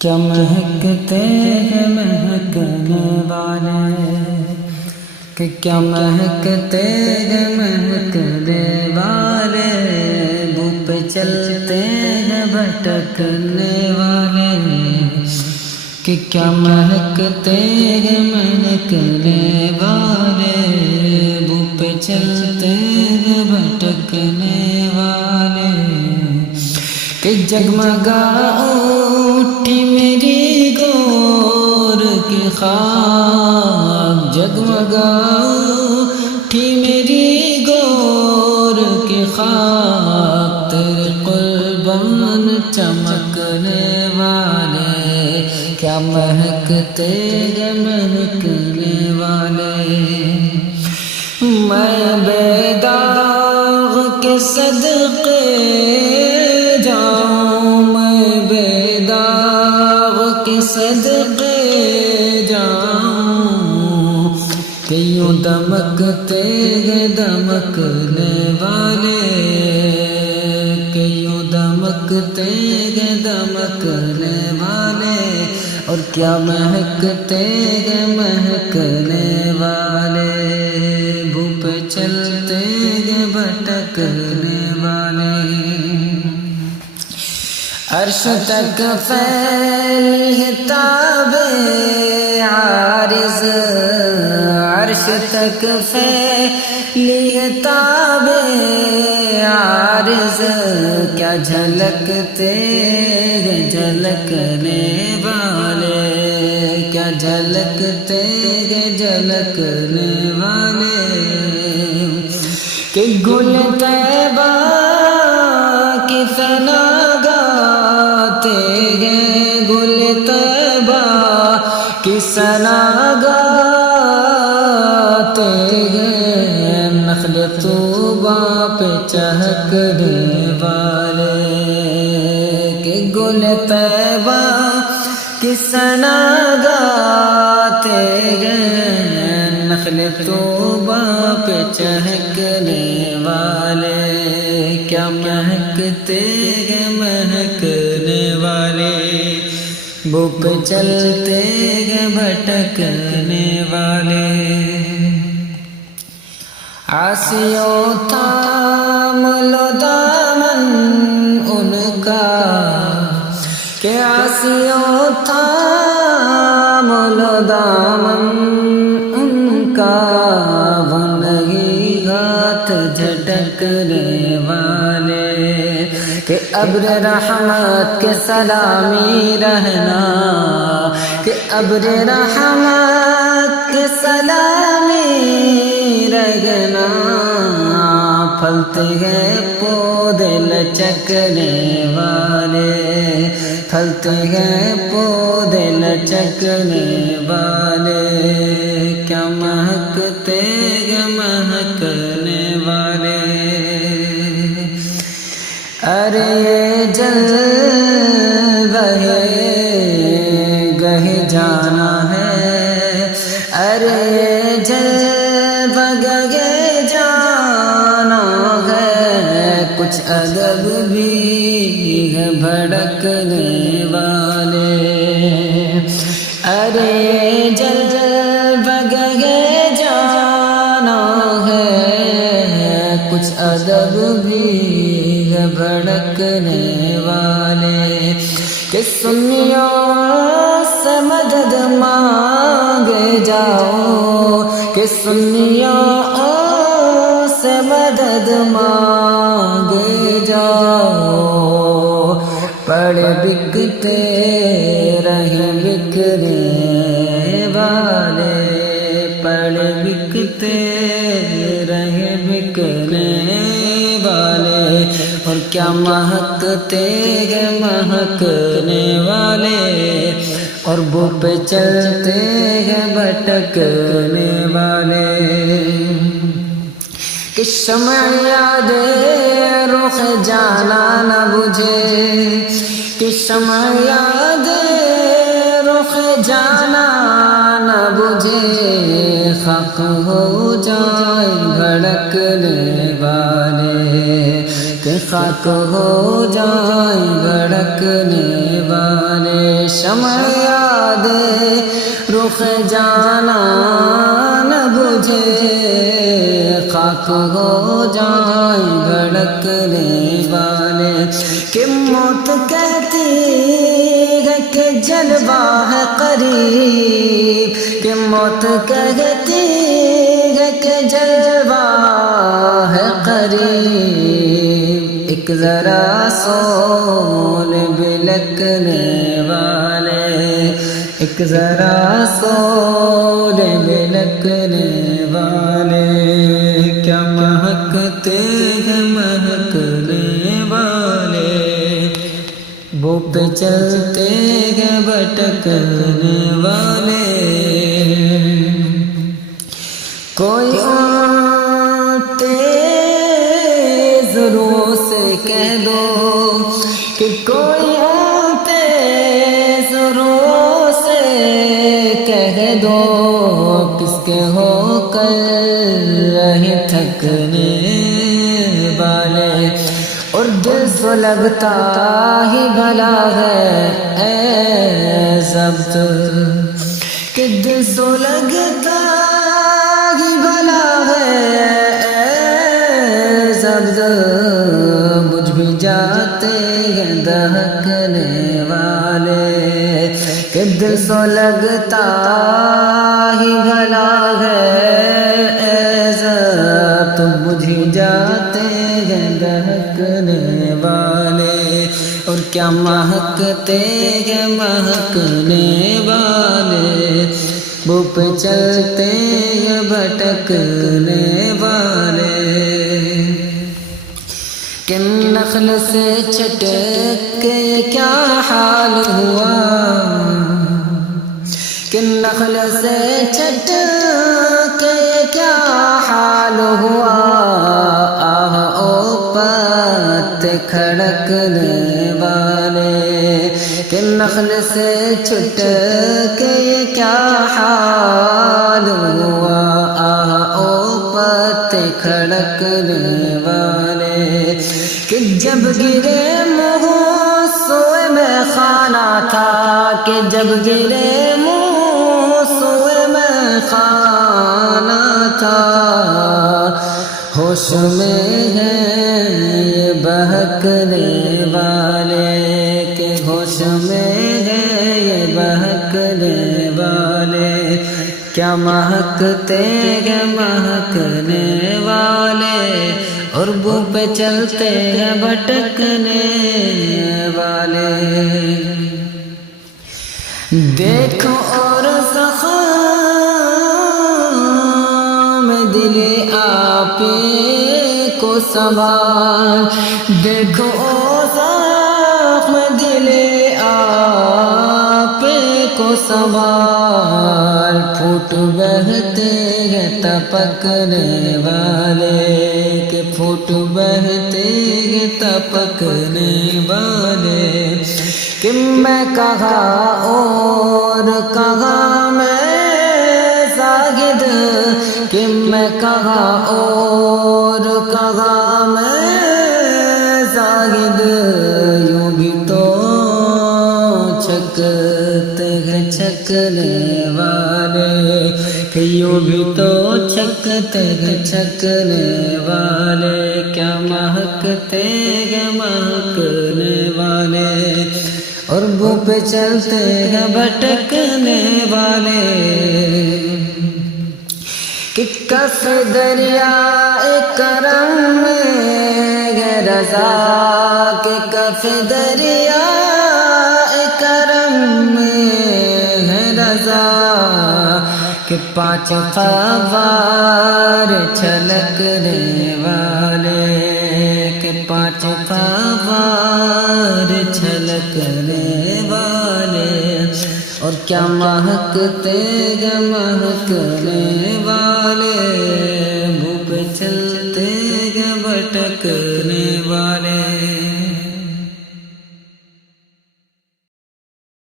کیا مہکتے ہیں مہکنے والے، کہ کیا مہکتے ہیں مہکنے والے، بو پہ چلتے ہیں بھٹکنے والے، کہ کیا مہکتے ہیں مہکنے والے، بو پہ چلتے ہیں بھٹکنے والے، کہ جگمگا اٹھی میری گور کی خاک، جگمگا اٹھی میری گور کی خاک، تیرے قربان چمکنے والے، کیا مہکتے ہیں مہکنے والے، میں بے داغ کے صدقے جاؤں، میں بے داغ کے صدقے جاؤں، کہ یوں دمکتے ہیں دمکنے والے، کہ یوں دمکتے ہیں دمکنے والے، اور کیا مہکتے ہیں مہکنے والے، بو پہ چلتے ہیں بھٹکنے والے، عرش تک پھیلی ہے تاب عارض، عرش تک پھیلی ہے تاب عارض، کیا جھلکتے ہیں جھلکنے والے، کیا جھلکتے ہیں جھلکنے والے، کہ گل طیبہ کی ثنا گاتے ہیں، گل طیبہ کی ثنا گاتے ہیں، نخل طوبہ پہ چہکنے والے، کہ گل طیبہ کی ثنا گاتے ہیں، نخل طوبہ پہ چہکنے والے، کیا مہکتے ہیں مہکنے والے، بو پہ چلتے ہیں بھٹکنے والے، عاصیوں تھام لو دامن ان کا، کہ عاصیوں تھام لو دامن ان کا، وہ نہیں ہاتھ جھٹکنے والے، کہ ابر رحمت کے سلامی رہنا، کہ ابر رحمت کے سلامی رہنا، پھلتے ہیں پودے لچکنے والے، پھلتے ہیں پودے لچکنے والے، کیا مہکتے ہیں مہکنے والے، ارے جلوہ گہ جانا ہے، ارے جلوہ گہ جانا ہے، کچھ ادب بھی ہے بھڑکنے والے، ارے جلوہ گہ جانا ہے، کچھ ادب بھی بھڑکنے والے، کہ سنیوں سے مدد مانگے جاؤ، کہ سنیوں سے مدد مانگے جاؤ، پڑھ بکتے رہیں بکنے والے، پڑھ بکتے رہیں بکنے والے، اور کیا مہکتے ہیں مہکنے والے، اور بو پہ چلتے ہیں بھٹکنے والے، کہ شمع یاد رخ جانا نہ بجھے، کہ شمع یاد رخ جانا نہ بجھے، خاک ہو جائے بھڑکنے والے، کہ خاک ہو جائیں بھڑکنے والے، شمع یاد رخ جانا نہ بجھے، خاک ہو جائیں بھڑکنے والے، کہ موت کہتی ہے کہ جلوہ ہے قریب، کہ موت کہتی ہے کہ جلوہ ہے قریب، ایک ذرا سول بلکنے والے، ایک ذرا سول بلکنے والے، کیا مہکتے ہیں مہکنے والے، وہ پہ چلتے ہیں بھٹکنے والے، کوئی تیز رو سے کہہ دو کہ کوئی تیز رو سے کہہ دو، کس کے ہو کر رہے تھکنے والے، اور دل سو لگتا ہی بھلا ہے اے ضبط، کہ دل سو لگتا ہی بھلا ہے اے ضبط، بجھ بھی جاتے ہیں دہکنے والے، کہ دل سو لگتا ہی بھلا ہے اے ضبط، بجھ جاتے ہیں دہکنے والے، اور کیا مہکتے ہیں مہکنے والے، وہ پہ چلتے ہیں بھٹکنے والے، کہ نخل سے چھٹک کے کیا حال ہوا، کہ نخل سے چھٹک کے کیا حال ہوا، آہ او پتے کھڑکنے والے، کہ نخل سے چھٹک کے کیا حال ہوا، آہ او پتے کھڑکنے والے، کہ جب گرے منہ سوئے میں خانہ تھا، کہ جب گرے منہ سوئے میں خانہ تھا، ہوش میں ہیں یہ بہکنے والے، کہ ہوش میں ہیں یہ بہکنے والے، کیا مہکتے ہیں مہکنے والے، اور بو پہ چلتے ہیں بھٹکنے والے، دیکھو اور زخم دل آپ کو سنبھال، دیکھو اور زخم دل آپ کو سنبھال، پھوٹ بہتے ہیں تپکنے والے، کہ پھوٹ بہتے ہیں تپکنے والے، کہ میں کہاں اور کہاں میں زاہد، کہ میں کہاں اور کہاں میں زاہد، یوں بھی تو چھکتے ہیں چھکنے والے، کہ یوں بھی تو چھکتے ہیں چھکنے والے، کیا مہکتے ہیں مہکنے والے، اور بو پہ چلتے ہیں بھٹکنے والے، کہ کف دریا کرم ہے رضا، کہ کف دریا کرم ہے رضا، کہ پانچ فوار چھلکنے والے، کہ پانچ فوار چھلکنے والے، اور کیا مہکتے ہیں مہکنے والے، وہ پہ چلتے ہیں بھٹک